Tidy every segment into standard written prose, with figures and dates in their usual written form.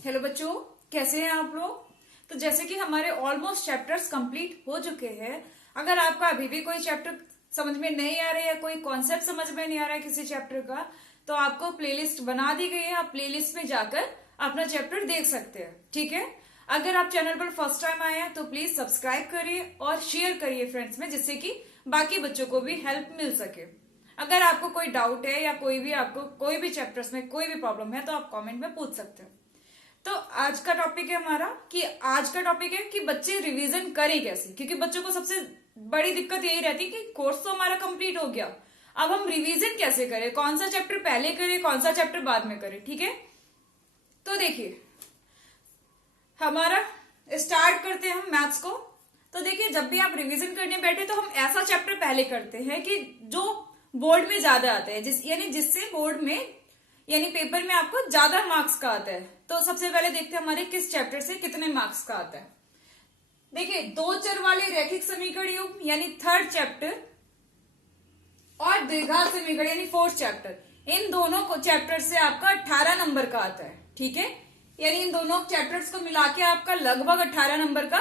Hello बच्चों, कैसे हैं आप लोग। तो जैसे कि हमारे ऑलमोस्ट चैप्टर्स कंप्लीट हो चुके हैं। अगर आपका अभी भी कोई चैप्टर समझ में नहीं आ रहा है या कोई कॉन्सेप्ट समझ में नहीं आ रहा है किसी चैप्टर का, तो आपको प्लेलिस्ट बना दी गई है। आप प्लेलिस्ट में जाकर अपना चैप्टर देख सकते हैं। ठीक है। अगर आप चैनल पर फर्स्ट टाइम आए हैं तो प्लीज सब्सक्राइब करिए और शेयर करिए फ्रेंड्स में, जिससे कि बाकी बच्चों को भी हेल्प मिल सके। अगर आपको कोई डाउट है या कोई भी आपको कोई भी चैप्टर्स में कोई भी प्रॉब्लम है तो आप कमेंट में पूछ सकते हो। तो आज का टॉपिक है हमारा कि बच्चे रिवीजन करें कैसे, क्योंकि बच्चों को सबसे बड़ी दिक्कत यही रहती है कि कोर्स तो हमारा कंप्लीट हो गया, अब हम रिवीजन कैसे करें, कौन सा चैप्टर पहले करें कौन सा चैप्टर बाद में करें। ठीक है, तो देखिए हमारा स्टार्ट करते हैं हम मैथ्स को। तो देखिए, जब भी आप रिवीजन करने बैठे तो हम ऐसा चैप्टर पहले करते हैं कि जो बोर्ड में ज्यादा आता है, जिससे बोर्ड में यानी पेपर में आपको ज्यादा मार्क्स का आता है। तो सबसे पहले देखते हैं हमारे किस चैप्टर से कितने मार्क्स का आता है। देखिए, दो चर वाले रैखिक समीकरण युग्म यानी थर्ड चैप्टर और द्विघात समीकरण यानी फोर्थ चैप्टर, इन दोनों को चैप्टर से आपका 18 नंबर का आता है। ठीक है, यानी इन दोनों चैप्टर्स को मिला के आपका लगभग 18 नंबर का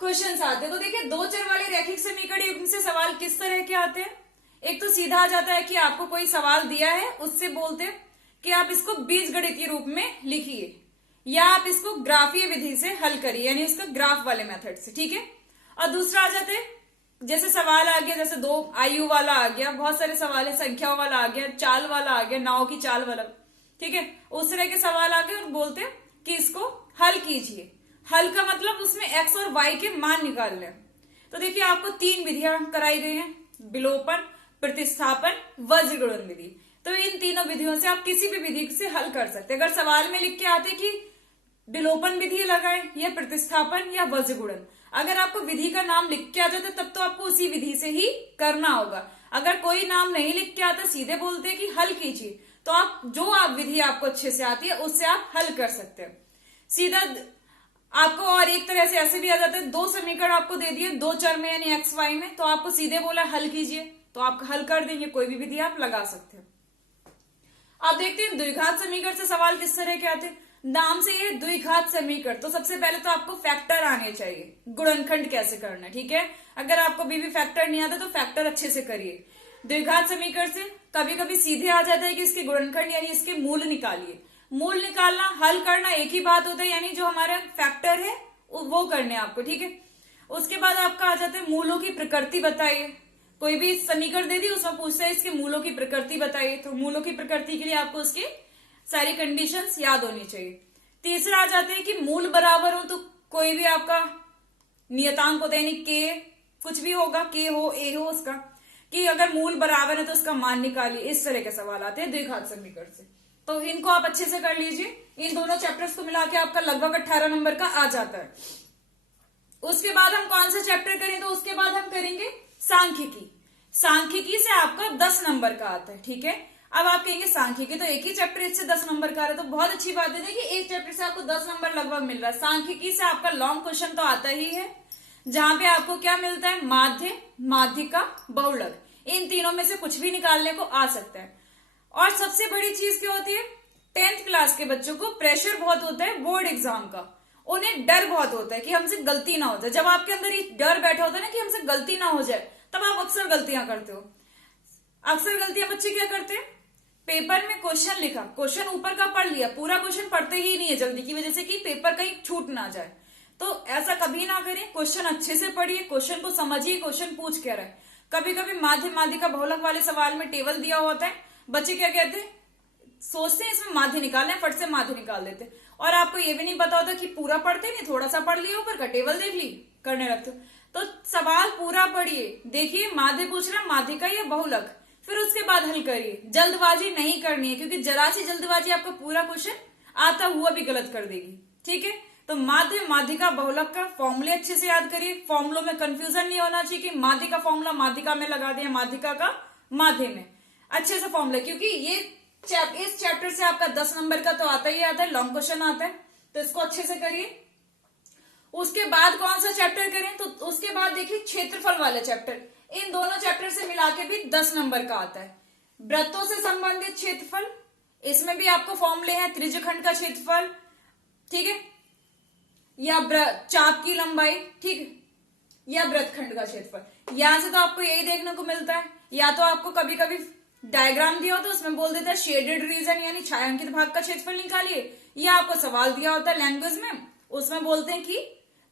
क्वेश्चन आते हैं। तो देखिए, दो चर वाले रैखिक समीकरण युग्म से सवाल किस तरह के आते हैं। एक तो सीधा आ जाता है कि आपको कोई सवाल दिया है, उससे बोलते हैं कि आप इसको बीजगणितीय रूप में लिखिए या आप इसको ग्राफीय विधि से हल करिए, यानी इसको ग्राफ वाले मेथड से। ठीक है। और दूसरा आ जाते हैं, जैसे सवाल आ गया, जैसे दो आयु वाला आ गया, बहुत सारे सवाल है, संख्याओं वाला आ गया, चाल वाला आ गया, नाव की चाल वाला। ठीक है, उस तरह के सवाल आ गए और बोलते हैं कि इसको हल कीजिए। हल का मतलब उसमें एक्स और वाई के मान निकाल लें। तो देखिए, आपको 3 विधियां कराई गई हैं, विलोपन, प्रतिस्थापन, वज्रगुणन विधि। तो इन तीनों विधियों से आप किसी भी विधि से हल कर सकते हैं। अगर सवाल में लिख के आते कि विलोपन विधि लगाए या प्रतिस्थापन या वज्रगुणन, अगर आपको विधि का नाम लिख के आ जाता तब तो आपको उसी विधि से ही करना होगा। अगर कोई नाम नहीं लिख के आता, सीधे बोलते कि हल कीजिए, तो आप विधि आपको अच्छे से आती है उससे आप हल कर सकते हैं सीधा। आपको और एक तरह से ऐसे भी आ जाता है, दो समीकरण आपको दे दिए दो चर में यानी एक्स वाई में, तो आपको सीधे बोला हल कीजिए, तो आप हल कर देंगे, कोई भी विधि आप लगा सकते हैं। आप देखते हैं द्विघात समीकरण से सवाल किस तरह के आते हैं। नाम से ये द्विघात समीकरण, तो सबसे पहले तो आपको फैक्टर आने चाहिए, गुणनखंड कैसे करना है। ठीक है, अगर आपको भी फैक्टर नहीं आता तो फैक्टर अच्छे से करिए। द्विघात समीकरण से कभी कभी सीधे आ जाता है कि इसके गुणनखंड यानी इसके मूल निकालिए। मूल निकालना हल करना एक ही बात होता है, यानी जो हमारा फैक्टर है वो करने आपको। ठीक है, उसके बाद आपका आ जाता है मूलों की प्रकृति बताइए। कोई भी समीकरण दे दी, उसमें पूछता है इसके मूलों की प्रकृति बताइए, तो मूलों की प्रकृति के लिए आपको उसकी सारी कंडीशंस याद होनी चाहिए। तीसरा आ जाते हैं कि मूल बराबर हो, तो कोई भी आपका नियतांक होता है, यानी के कुछ भी होगा, के हो ए हो उसका, कि अगर मूल बराबर है तो उसका मान निकालिए। इस तरह के सवाल आते हैं द्विघात समीकरण से, तो इनको आप अच्छे से कर लीजिए। इन दोनों चैप्टर्स को मिला के आपका लगभग 18 नंबर का आ जाता है। उसके बाद हम कौन सा चैप्टर करें, तो उसके बाद हम करेंगे सांख्यिकी। सांख्यिकी से आपका 10 नंबर का आता है। ठीक है, अब आप कहेंगे सांख्यिकी तो एक ही चैप्टर, इससे 10 नंबर का आ रहा है, तो बहुत अच्छी बात है कि एक चैप्टर से आपको 10 नंबर लगभग मिल रहा है। सांख्यिकी से आपका लॉन्ग क्वेश्चन तो आता ही है, जहां पे आपको क्या मिलता है, माध्य, माध्यिका, बहुलक, इन तीनों में से कुछ भी निकालने को आ सकता है। और सबसे बड़ी चीज क्या होती है, 10th क्लास के बच्चों को प्रेशर बहुत होता है बोर्ड एग्जाम का, उन्हें डर बहुत होता है कि हमसे गलती ना हो जाए। जब आपके अंदर ये डर बैठा होता है ना कि हमसे गलती ना हो जाए, तब आप अक्सर गलतियां करते हो। अक्सर गलतियां बच्चे क्या करते हैं, पेपर में क्वेश्चन लिखा, क्वेश्चन ऊपर का पढ़ लिया, पूरा क्वेश्चन पढ़ते ही नहीं है जल्दी की वजह से कि पेपर कहीं छूट ना जाए। तो ऐसा कभी ना करें, क्वेश्चन अच्छे से पढ़िए, क्वेश्चन को समझिए, क्वेश्चन पूछ क्या रहा है। कभी कभी माध्य माध्यिका बहुलक वाले सवाल में टेबल दिया होता है, बच्चे क्या कहते हैं, सोचते हैं इसमें माध्य निकालना है, फट से माध्य निकाल देते, और आपको ये भी नहीं पता होता कि पूरा पढ़ते नहीं, थोड़ा सा पढ़ लिया, ऊपर का टेबल देख ली, करने लगते हो। तो सवाल पूरा पढ़िए, देखिए माध्य पूछ रहा माध्यिका या बहुलक, फिर उसके बाद हल करिए। जल्दबाजी नहीं करनी है, क्योंकि जरा सी जल्दबाजी आपका पूरा क्वेश्चन आता हुआ भी गलत कर देगी। ठीक है, तो माध्य, माध्यिका, बहुलक का फॉर्मूले अच्छे से याद करिए। फॉर्मूलों में कंफ्यूजन नहीं होना चाहिए कि माध्य का फॉर्मूला माध्यिका में लगा दिया, माध्यिका का माध्य में, अच्छे से फॉर्मूला, क्योंकि इस चैप्टर से आपका 10 नंबर का तो आता ही आता है, लॉन्ग क्वेश्चन आता है, तो इसको अच्छे से करिए। उसके बाद कौन सा चैप्टर करें, तो उसके बाद देखिए क्षेत्रफल वाला चैप्टर, इन दोनों चैप्टर से मिला के भी 10 नंबर का आता है। वृत्तों से संबंधित क्षेत्रफल, इसमें भी आपको फॉर्मूले हैं, त्रिज्यखंड का क्षेत्रफल, ठीक है, या चाप की लंबाई, ठीक है, या वृत्तखंड का क्षेत्रफल। यहां से तो आपको यही देखने को मिलता है, या तो आपको कभी कभी डायग्राम दिया होता है उसमें बोल देता है शेडेड रीजन यानी छायांकित भाग का क्षेत्रफल निकालिए, या आपको सवाल दिया होता है लैंग्वेज में, उसमें बोलते हैं कि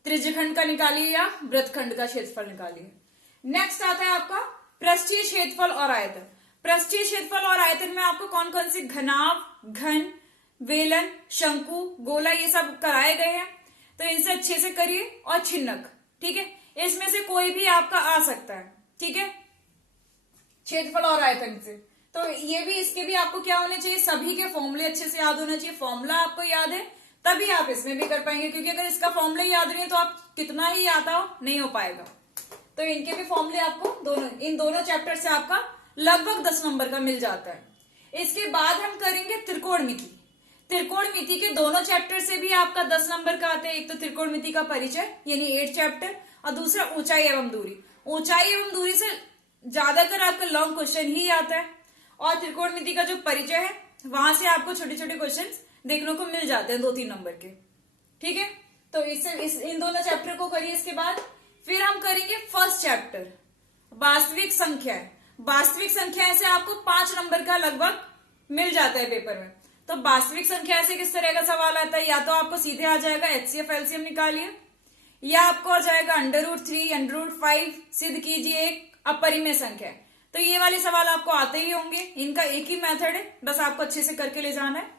त्रिज्यखंड का निकालिए या वृत्तखंड का क्षेत्रफल निकालिए। नेक्स्ट आता है आपका पृष्ठीय क्षेत्रफल और आयतन। पृष्ठीय क्षेत्रफल और आयतन में आपको कौन कौन सी घनाभ, घन, वेलन, शंकु, गोला ये सब कराए गए हैं, तो इनसे अच्छे से करिए, और छिन्नक, ठीक है, इसमें से कोई भी आपका आ सकता है, ठीक है, क्षेत्रफल और आयतन से। तो ये भी, इसके भी आपको क्या होने चाहिए, सभी के फॉर्मूले अच्छे से याद होने चाहिए। फॉर्मूला आपको याद है तभी आप इसमें भी कर पाएंगे, क्योंकि अगर इसका फॉर्मूला याद नहीं है तो आप कितना ही आता हो नहीं हो पाएगा। तो इनके भी फॉर्मूले आपको इन दोनों चैप्टर से आपका लगभग 10 नंबर का मिल जाता है। इसके बाद हम करेंगे त्रिकोणमिति। त्रिकोणमिति के दोनों चैप्टर से भी आपका 10 नंबर का आता है। एक तो त्रिकोणमिति का परिचय यानी 8 चैप्टर, और दूसरा ऊंचाई एवं दूरी। ऊंचाई एवं दूरी से ज्यादातर आपका लॉन्ग क्वेश्चन ही आता है, और त्रिकोणमिति का जो परिचय है वहां से आपको छोटे छोटे क्वेश्चन देखने को मिल जाते हैं 2-3 नंबर के, ठीक है। तो इन दोनों चैप्टर को करिए। इसके बाद फिर हम करेंगे फर्स्ट चैप्टर वास्तविक संख्या। वास्तविक संख्या से आपको 5 नंबर का लगभग मिल जाता है पेपर में। तो वास्तविक संख्या से किस तरह का सवाल आता है, या तो आपको सीधे आ जाएगा HCF LCM निकालिए, या आपको आ जाएगा √3 √5 सिद्ध कीजिए एक अपरिमेय संख्या। तो ये वाले सवाल आपको आते ही होंगे, इनका एक ही मेथड है, बस आपको अच्छे से करके ले जाना है।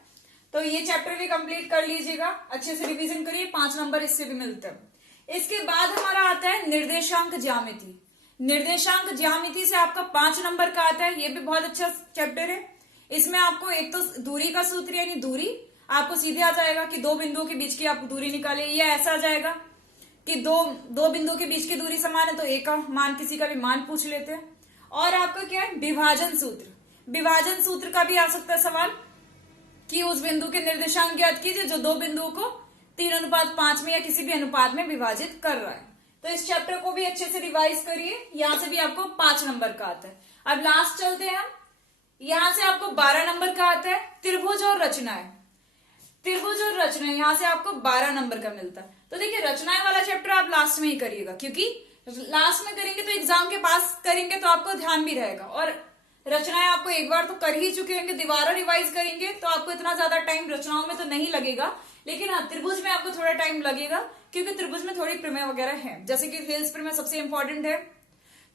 तो ये चैप्टर भी कंप्लीट कर लीजिएगा, अच्छे से रिवीजन करिए, 5 नंबर इससे भी मिलते हैं। इसके बाद हमारा आता है निर्देशांक ज्यामिति। निर्देशांक ज्यामिति से आपका 5 नंबर का आता है, ये भी बहुत अच्छा चैप्टर है। इसमें आपको एक तो दूरी का सूत्र यानी दूरी आपको सीधे आ जाएगा कि 2 बिंदुओं के बीच की आप दूरी निकालिए, या ऐसा आ जाएगा कि दो बिंदुओं के बीच की दूरी समान है तो एक का मान, किसी का भी मान पूछ लेते हैं। और आपका क्या है, विभाजन सूत्र। विभाजन सूत्र का भी आ सकता है सवाल कि उस बिंदु के निर्देशांक ज्ञात कीजिए जो 2 बिंदुओं को 3:5 में या किसी भी अनुपात में विभाजित कर रहा है। तो इस चैप्टर को भी अच्छे से रिवाइज करिए, यहां से भी आपको 5 नंबर का आता है। अब लास्ट चलते हैं हम, यहां से आपको 12 नंबर का आता है त्रिभुज और रचनाएं। त्रिभुज और रचनाएं यहां से आपको 12 नंबर का मिलता है। तो देखिए रचनाएं वाला चैप्टर आप लास्ट में ही करिएगा, क्योंकि लास्ट में करेंगे तो एग्जाम के पास करेंगे तो आपको ध्यान भी रहेगा, और रचनाएं आपको एक बार तो कर ही चुके होंगे, दोबारा रिवाइज करेंगे तो आपको इतना ज्यादा टाइम रचनाओं में तो नहीं लगेगा, लेकिन हाँ त्रिभुज में आपको थोड़ा टाइम लगेगा, क्योंकि त्रिभुज में थोड़ी प्रमेय वगैरह है, जैसे कि थेल्स प्रमेय सबसे इंपॉर्टेंट है।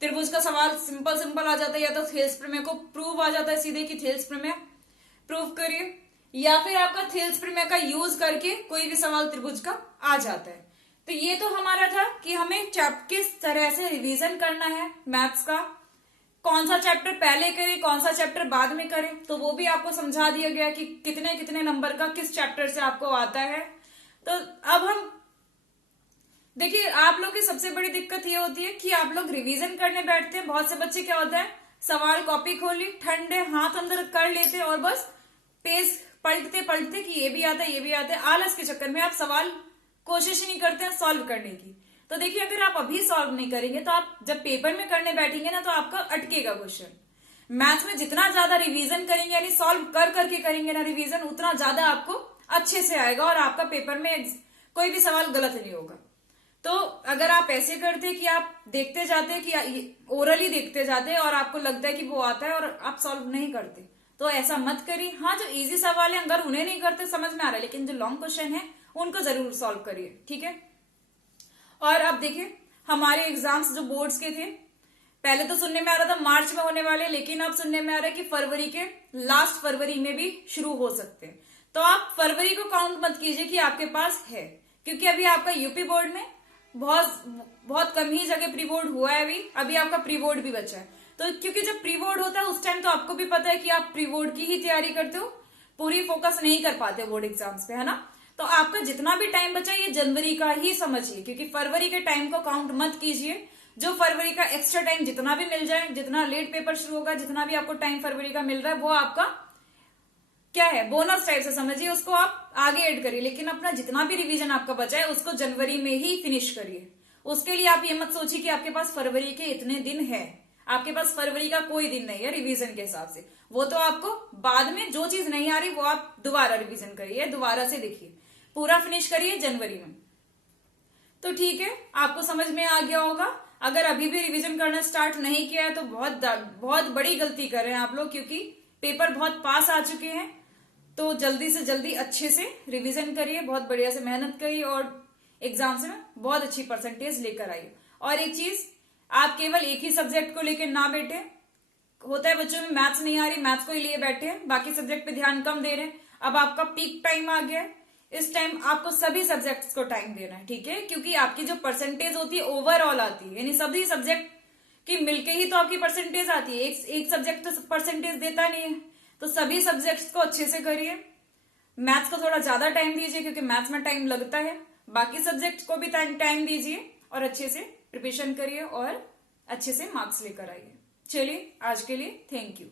त्रिभुज का सवाल सिंपल आ जाता है, या तो थेल्स प्रमेय को प्रूव आ जाता है सीधे कि थेल्स प्रमेय प्रूव करिए, या फिर आपका थेल्स प्रमेय का यूज करके कोई भी सवाल त्रिभुज का आ जाता है। तो ये तो हमारा था कि हमें किस तरह से रिवीजन करना है मैथ्स का, कौन सा चैप्टर पहले करें कौन सा चैप्टर बाद में करें, तो वो भी आपको समझा दिया गया कि कितने कितने नंबर का किस चैप्टर से आपको आता है। तो अब हम देखिए, आप लोग की सबसे बड़ी दिक्कत ये होती है कि आप लोग रिवीजन करने बैठते हैं, बहुत से बच्चे क्या होता है सवाल कॉपी खोली ठंडे हाथ अंदर कर लेते हैं और बस पेज पलटते पलटते कि ये भी आता है ये भी आता है, आलस के चक्कर में आप सवाल कोशिश नहीं करते हैं सॉल्व करने की। तो देखिए अगर आप अभी सॉल्व नहीं करेंगे तो आप जब पेपर में करने बैठेंगे ना तो आपका अटकेगा क्वेश्चन। मैथ्स में जितना ज्यादा रिवीजन करेंगे यानी सॉल्व कर करके करेंगे ना रिवीजन, उतना ज्यादा आपको अच्छे से आएगा और आपका पेपर में कोई भी सवाल गलत नहीं होगा। तो अगर आप ऐसे करते कि आप देखते जाते कि ओरली देखते जाते और आपको लगता है कि वो आता है और आप सॉल्व नहीं करते, तो ऐसा मत करिए। हाँ जो इजी सवाल है अगर उन्हें नहीं करते समझ में आ रहा है, लेकिन जो लॉन्ग क्वेश्चन है उनको जरूर सॉल्व करिए, ठीक है। और अब देखिए हमारे एग्जाम्स जो बोर्ड्स के थे, पहले तो सुनने में आ रहा था मार्च में होने वाले, लेकिन अब सुनने में आ रहा है कि फरवरी के लास्ट फरवरी में भी शुरू हो सकते हैं। तो आप फरवरी को काउंट मत कीजिए कि आपके पास है, क्योंकि अभी आपका यूपी बोर्ड में बहुत कम ही जगह प्री बोर्ड हुआ है, अभी आपका प्री बोर्ड भी बचा है। तो क्योंकि जब प्री बोर्ड होता है उस टाइम तो आपको भी पता है कि आप प्री बोर्ड की ही तैयारी करते हो, पूरी फोकस नहीं कर पाते बोर्ड एग्जाम्स पे, है ना। तो आपका जितना भी टाइम बचा ये जनवरी का ही समझिए, क्योंकि फरवरी के टाइम को काउंट मत कीजिए। जो फरवरी का एक्स्ट्रा टाइम जितना भी मिल जाए, जितना लेट पेपर शुरू होगा, जितना भी आपको टाइम फरवरी का मिल रहा है वो आपका क्या है बोनस टाइप से समझिए, उसको आप आगे ऐड करिए। लेकिन अपना जितना भी रिवीजन आपका बचा है उसको जनवरी में ही फिनिश करिए। उसके लिए आप ये मत सोचिए कि आपके पास फरवरी के इतने दिन है, आपके पास फरवरी का कोई दिन नहीं है रिवीजन के हिसाब से। वो तो आपको बाद में जो चीज नहीं आ रही वो आप दोबारा रिवीजन करिए, दोबारा से देखिए, पूरा फिनिश करिए जनवरी में। तो ठीक है, आपको समझ में आ गया होगा। अगर अभी भी रिवीजन करना स्टार्ट नहीं किया है तो बहुत बड़ी गलती कर रहे हैं आप लोग, क्योंकि पेपर बहुत पास आ चुके हैं। तो जल्दी से जल्दी अच्छे से रिवीजन करिए, बहुत बढ़िया से मेहनत करिए और एग्जाम्स में बहुत अच्छी परसेंटेज लेकर आइए। और एक चीज, आप केवल एक ही सब्जेक्ट को लेकर ना बैठे। होता है बच्चों में मैथ्स नहीं आ रही, मैथ्स को ही लिए बैठे हैं, बाकी सब्जेक्ट पे ध्यान कम दे रहे हैं। अब आपका पीक टाइम आ गया है, इस टाइम आपको सभी सब्जेक्ट्स को टाइम देना है, ठीक है? क्योंकि आपकी जो परसेंटेज होती है ओवरऑल आती है, यानी सभी सब्जेक्ट की मिलके ही तो आपकी परसेंटेज आती है। एक सब्जेक्ट तो परसेंटेज देता नहीं है। तो सभी सब्जेक्ट्स को अच्छे से करिए। मैथ्स को थोड़ा ज्यादा टाइम दीजिए क्योंकि मैथ्स में टाइम लगता है। बाकी सब्जेक्ट को भी टाइम दीजिए और अच्छे से प्रिपरेशन करिए और अच्छे से मार्क्स लेकर आइए। चलिए, आज के लिए थैंक यू।